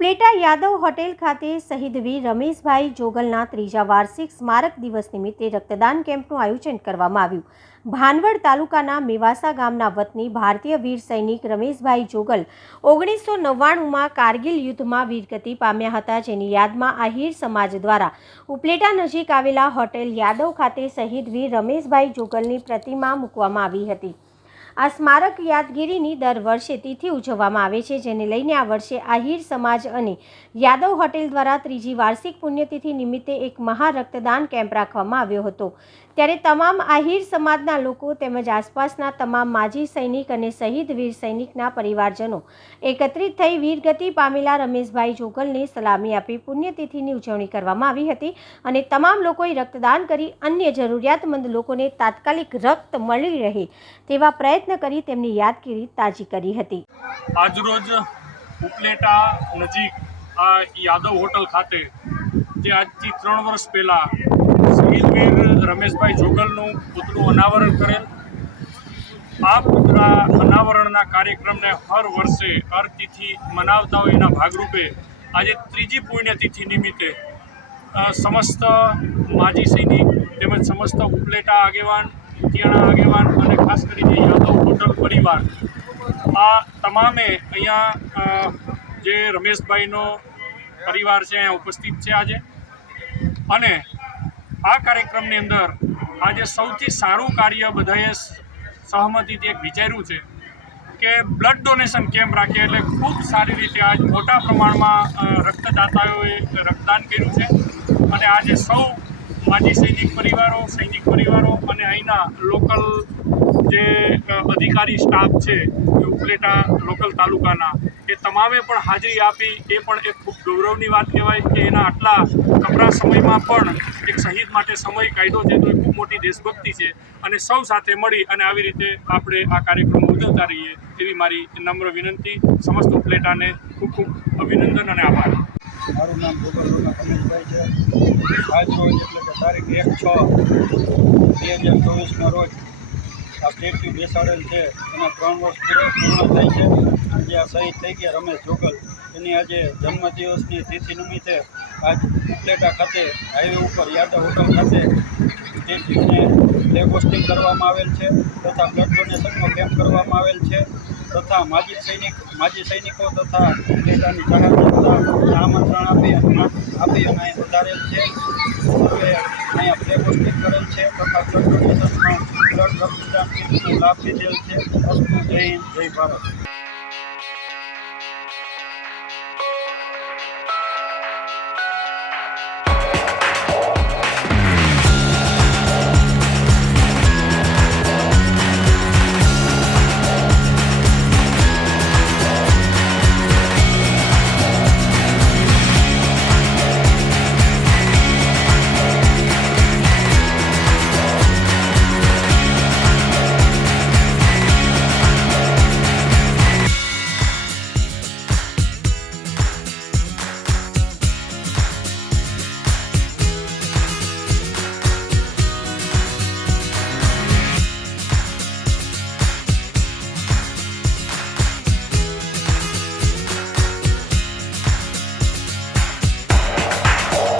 Upleta Yadav hotel ખાતે શહીદ વીર રમેશભાઈ જોગલના ત્રીજા વાર્ષિક સ્મારક દિવસ નિમિત્તે રક્તદાન કેમ્પનું આયોજન કરવામાં આવ્યું. ભાનવડ તાલુકાના મેવાસા ગામના વતની ભારતીય વીર સૈનિક રમેશભાઈ જોગલ 1999માં કારગિલ યુદ્ધમાં વીરગતિ પામ્યા હતા, જેની યાદમાં આહિર સમાજ દ્વારા ઉપલેટા નજીક આવેલા હોટેલ યાદવ ખાતે શહીદ વીર રમેશભાઈ જોગલની પ્રતિમા મૂકવામાં આવી હતી. આ સ્મારક યાદગીરીની દર વર્ષે તિથિ ઉજવવામાં આવે છે, જેને લઈને આ વર્ષે આહિર સમાજ અને યાદવ હોટેલ દ્વારા ત્રીજી વાર્ષિક પુણ્યતિથિ નિમિત્તે એક મહા રક્તદાન કેમ્પ રાખવામાં આવ્યો હતો. ત્યારે તમામ આહિર સમાજના લોકો તેમજ આસપાસના તમામ માજી સૈનિક અને શહીદ વીર સૈનિકના પરિવારજનો એકત્રિત થઈ વીરગતિ પામેલા રમેશભાઈ જોગલને સલામી આપી પુણ્યતિથિની ઉજવણી કરવામાં આવી હતી અને તમામ લોકોએ રક્તદાન કરી અન્ય જરૂરિયાતમંદ લોકોને તાત્કાલિક રક્ત મળી રહે તેવા પ્રયત્ન કરી તેમની યાદગીરી તાજી કરી હતી. આજરોજ ઉપલેટા નજીક આ યાદવ હોટલ ખાતે જે આજથી 3 વર્ષ પહેલાં શહીદ વીર રમેશભાઈ જોગલનું પુતળું અનાવરણ કરેલ. આ પુતળા અનાવરણના કાર્યક્રમને હર વર્ષે હર તિથિ મનાવતા હોય એના ભાગરૂપે આજે ત્રીજી પુણ્યતિથિ નિમિત્તે સમસ્ત માજી સૈનિક તેમજ સમસ્ત ઉપલેટા આગેવાન, તિયાણા આગેવાન અને ખાસ કરીને યાદવ હોટલ પરિવાર આ તમામે અહીંયા જે રમેશભાઈનો પરિવાર છે અહીંયા ઉપસ્થિત છે આજે. અને આ કાર્યક્રમની અંદર આજે સૌથી સારું કાર્ય બધાએ સહમતિથી એક વિચાર્યું છે કે બ્લડ ડોનેશન કેમ્પ રાખીએ. એટલે ખૂબ સારી રીતે આજ મોટા પ્રમાણમાં રક્તદાતાઓએ રક્તદાન કર્યું છે અને આજે સૌ માજી સૈનિક પરિવારો અને અહીંના લોકલ જે અધિકારી સ્ટાફ છે એ ઉપલેટા લોકલ તાલુકાના એ તમામે પણ હાજરી આપી. એ પણ એક ખૂબ ગૌરવની વાત કહેવાય કે એના આટલા કપરા સમયમાં પણ એક શહીદ માટે સમય કાઢ્યો છે, તો એ ખૂબ મોટી દેશભક્તિ છે. અને સૌ સાથે મળી અને આવી રીતે આપણે આ કાર્યક્રમ ઉજવતા રહીએ તેવી મારી નમ્ર વિનંતી. સમસ્ત ઉપલેટાને ખૂબ ખૂબ અભિનંદન અને આભાર. મારું નામ જોગલના રમેશભાઈ છે. આજ રોજ એટલે કે તારીખ 1/6/2024ના રોજ આ સ્ટેચ્યુ બેસાડેલ છે. એના 3 વર્ષ પૂર્ણ થાય છે. આજે આ શહીદ થઈ ગયા રમેશ જોગલ, એની આજે જન્મદિવસની તિથિ નિમિત્તે આજ ઉપલેટા ખાતે હાઈવે ઉપર યાદવ હોટલ ખાતે સ્ટેચ્યુને ફ્લેગ હોસ્ટિંગ કરવામાં આવેલ છે તથા બ્લડ ડોનેશનનો કેમ્પ કરવામાં આવેલ છે તથા માજી સૈનિકો તથા ઉપલેટાની જાહેર જનતા આમંત્રણ આપી અને અહીં વધારેલ છે. હવે અહીંયા ફ્લેગ હોસ્ટિંગ કરેલ છે તથા બ્લડ ડોનેશનનો બ્લડ રક્તદાન કેમ્પનો લાભ લીધેલ છે. જય હિન્દ, જય ભારત.